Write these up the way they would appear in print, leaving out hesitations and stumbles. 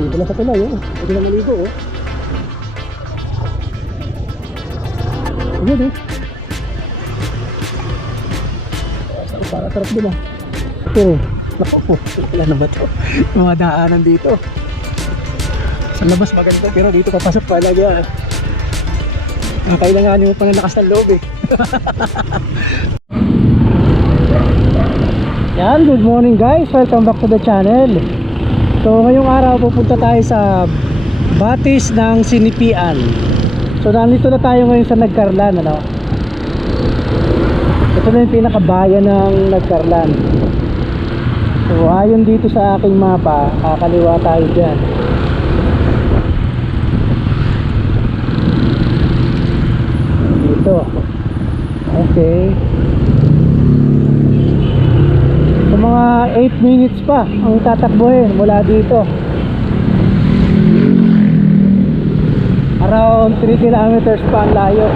dito lang sa tulay, oh. Pwede na maligo, oh. Ayan, eh. Sarap din, ah. Ito, naku, wala na ba ito? Yung mga daanan dito. Sa labas maganda, pero dito papasok talaga. Kailangan mo pa ng lakas ng loob, eh. Yan, good morning guys, welcome back to the channel. So ngayong araw pupunta tayo sa Batis ng Sinipian. So nandito na tayo ngayon sa Nagcarlan, ano? Ito na yung pinakabayan ng Nagcarlan. So ayon dito sa aking mapa, kakaliwa tayo dyan. Dito. Okay. So mga 8 minutes pa ang tatakbuhin mula dito. Around 3 kilometers pa ang layo.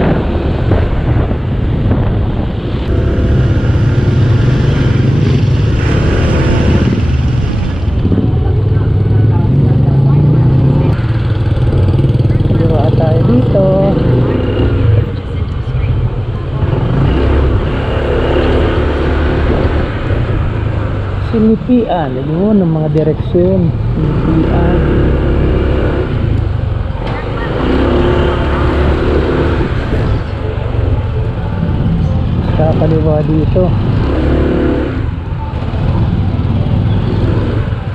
Diba tayo dito? Sinipian, yun ang mga direksyon. Sinipian. Sa kaliwa dito.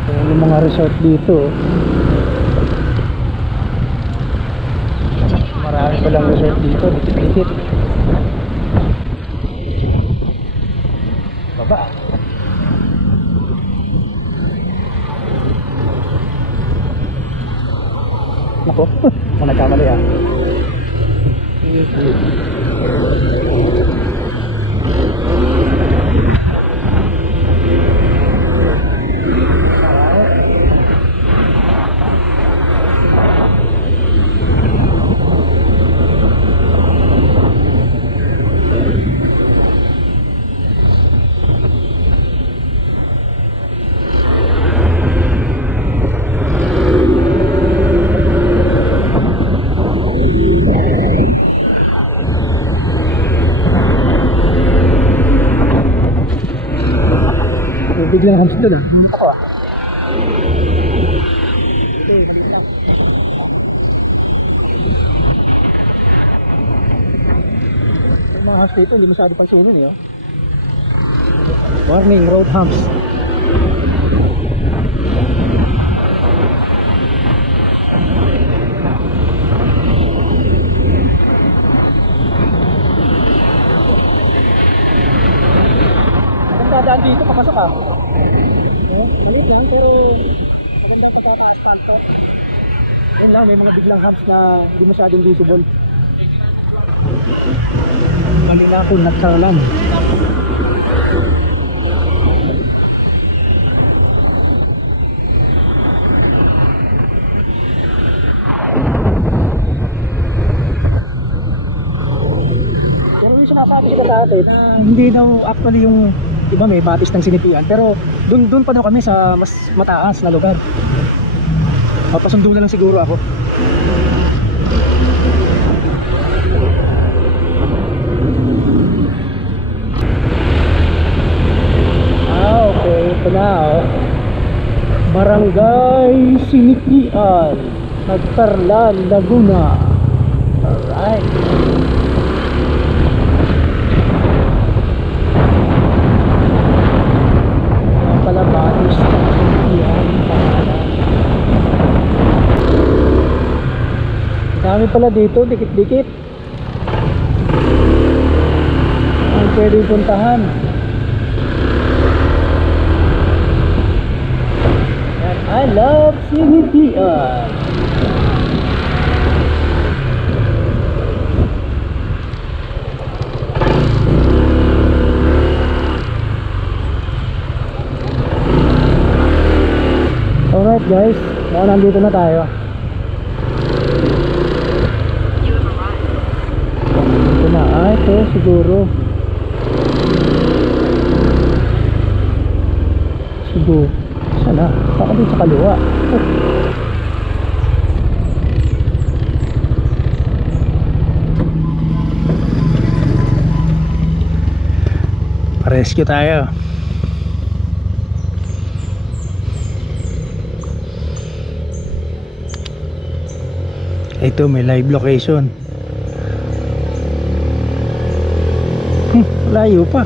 Ayan yung mga resort dito. Marami palang resort dito, dikit-dikit. Baba. Nako, kung nagkamali, ah. Biglang hams doon, ah. Ako, ah. Yung mga hams dito, hindi masyado pang sulon, eh, oh. Warning, road hams. Ang dadaan dito, papasok, ah. Malit lang, pero magandang pagkaka-asfalto. Yun lang, may mga biglang hubs na hindi masyadong visible. Kanina ako Nagcarlan. Pero yung sinasabi ko dati na hindi daw actually yung iba may Batis ng Sinipian, pero doon pa daw kami sa mas mataas na lugar. Papasundo na lang siguro ako. Okay, ito na, oh. Barangay Sinipian, Nagcarlan, Laguna. Alright. Batis ng Sinipian, dami pala dito, dikit-dikit ang pwedeng puntahan. I love Sinipian. Alright guys, nandito na tayo. Ito na, ito siguro. Sana, baka din sa kaliwa. Rescue tayo. Ito may live location. Layo pa.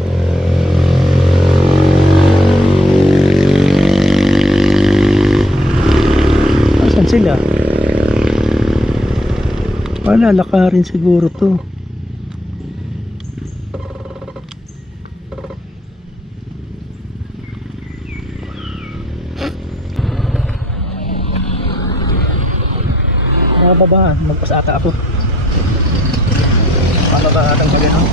Asan sila? Wala, lakarin siguro to. Mababa, magpasata ako. Mababahatang ka gano'n.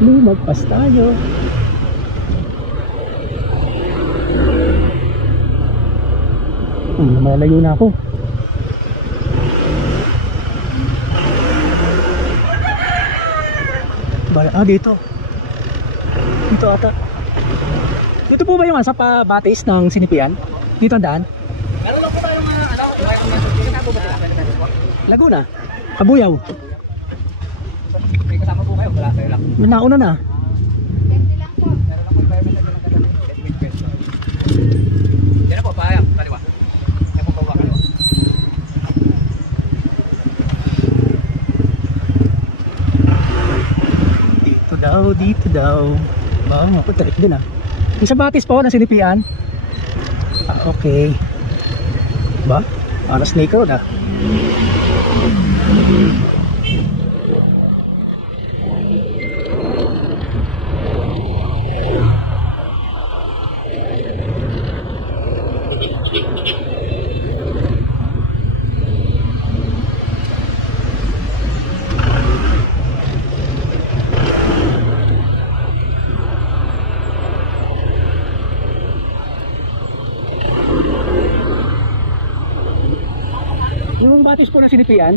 Lumagpas tayo. Malayo na ako. Dito. Dito ata. Dito po ba yung sa pabatis ng Sinipian? Dito ang daan? Meron lang po tayong Laguna? Kabuyaw? May kasama po kayo? Wala tayo lang. Yung nauna na? Meron lang po environmental na yan na po, pahayang, kaliwa. Yan po bawa kaliwa. Dito daw. Baka mapuntarik din ah. Yung sa batis po, ng Sinipian. Okay. Ba? Para snake road ah. Yung batis po ng Sinipian.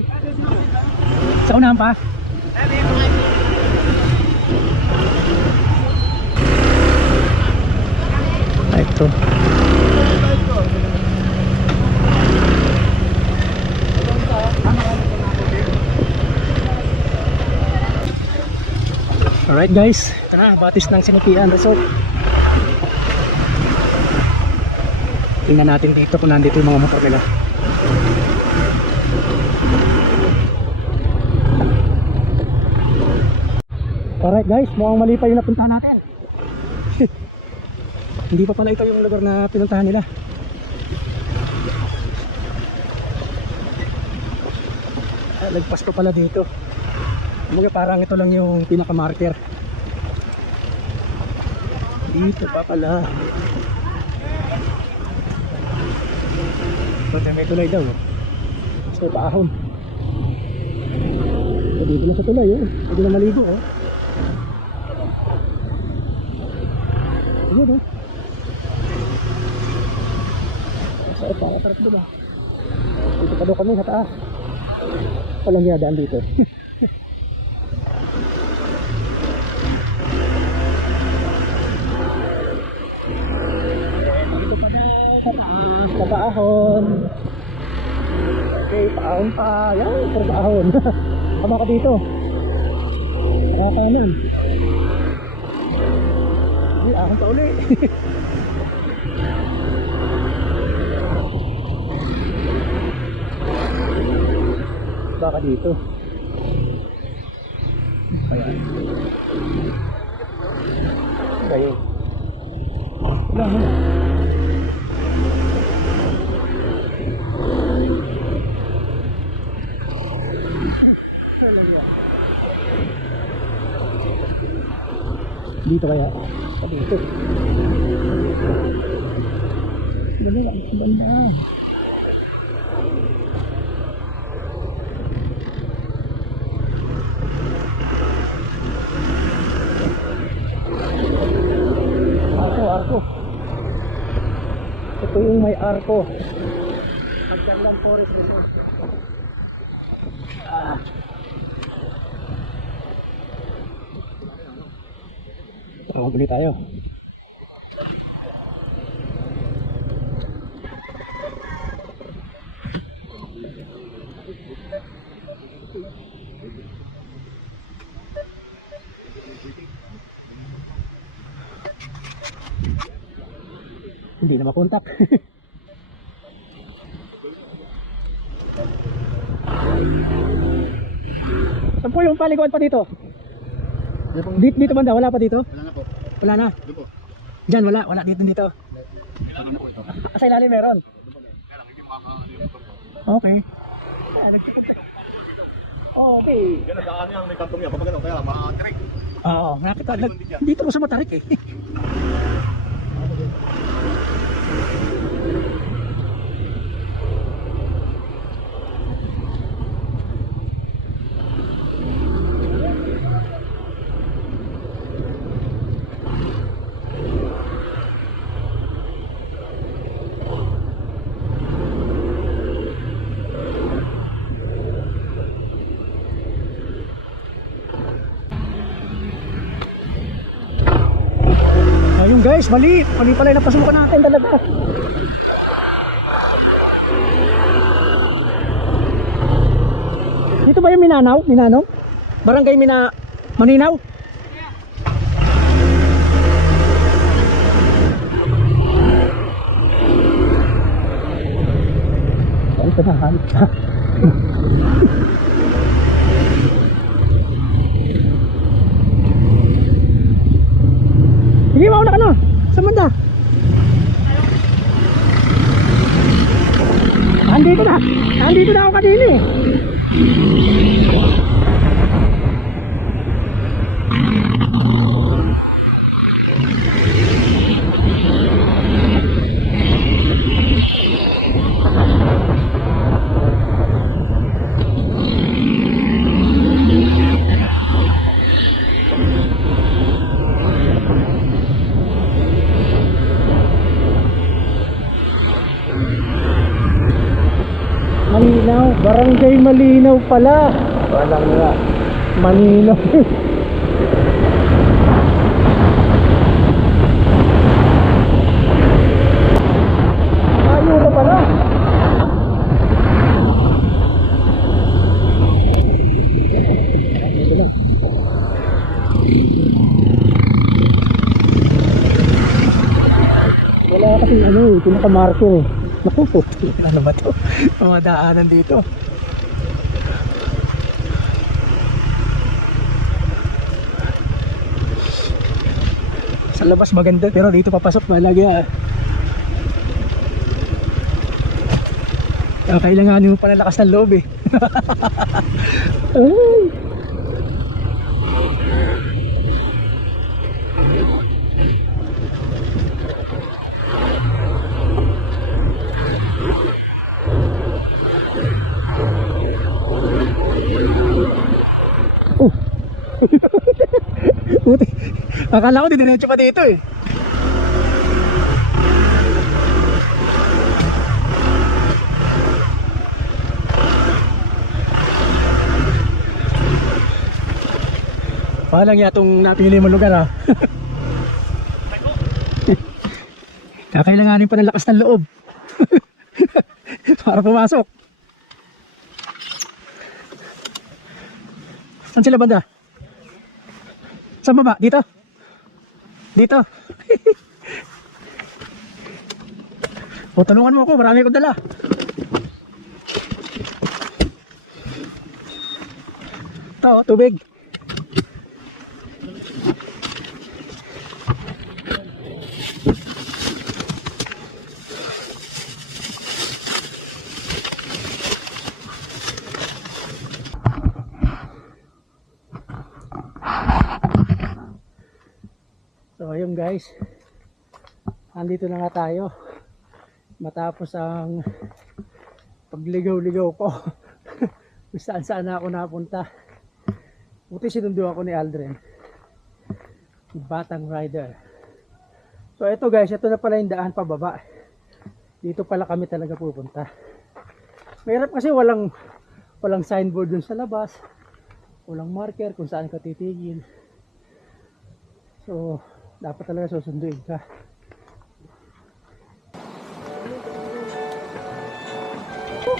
Sa unahan pa. Ito. Alright guys, ito na ang batis ng Sinipian Resort. Tingnan natin dito kung nandito yung mga motor nila. Alright guys, mukhang mali pa yung napuntahan natin. Hindi pa pala ito yung lugar na pinuntahan nila. Lagpas ko pala dito. Kumbaga parang ito lang yung pinaka-marker. Dito pa pala. Ito may tulay daw. Gusto paahon. Dito na sa tulay oh. Pwede na maligo oh. Ayan oh. Sarap doon ah. Dito pa daw kami sa taas. Walang ginadaan dito. Dito pa na sa taas. Papaahon. Okay, paahon pa. Yan, paahon. Tama ka dito. Kanan. Hindi, ahon pa uli. Baka dito. Ayan. Ayan. Wala mo. Dito kaya? Dito. Dito ang banda. Arko. Ito yung may arko. Pagkarlang forest dito. Magbili tayo. Hindi na makontak. Saan po yung paliguan pa dito? Dito banda, wala pa dito? Wala na po. Wala na? Doon po. Diyan, wala dito. Sa ilalim meron? Okay. Okay. Yan ang daan niya, may kantong niya. Kapag ano, kaya matarik. Oo, nakita. Dito ko sa Matarik eh. Ayun guys, mali pala yung napasukan natin talaga. Dito ba yung Minanaw? Barangay Maninaw? Ay, ito na, halit ka. Sige, mauna ka na. Saan banda? Andito na ako kadili. Malinaw, Barangay Malinaw pala. Walang nga. Malinaw. Ayaw na pala. Wala kasing pinaka-marker eh. Naku, ano ba to? Mga daanan dito. Sa labas maganda, pero dito papasok malagi kailanganin mo pa ng lakas ng loob eh. Ay. Akala ko didiretso pa dito eh. Palang yatong napili mo lugar ha. Kakailanganin pa ng lakas ng loob. Para pumasok. Saan sila banda? Saan baba? Dito? Dito? O tanungan mo ako, marami akong dala. Ito, tubig. So ayun guys, andito na nga tayo matapos ang pagligaw-ligaw ko. Kung saan na ako napunta. Buti sinundo ako ni Aldrin, Batang Rider. So ito guys, ito na pala yung daan pababa. Dito pala kami talaga pupunta. Mahirap kasi walang signboard dun sa labas, walang marker kung saan ka titigil. So dapat talaga susunduin ka.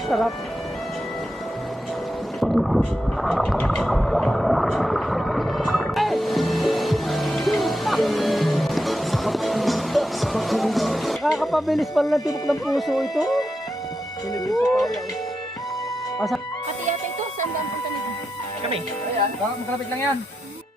Sarap. Napakabilis pala ng tibok ng puso ito. Sinibig pa pala. Asa? Pati yata ito, saan ba ang punta nito? Kami. Ayan, baka magkalapit lang yan.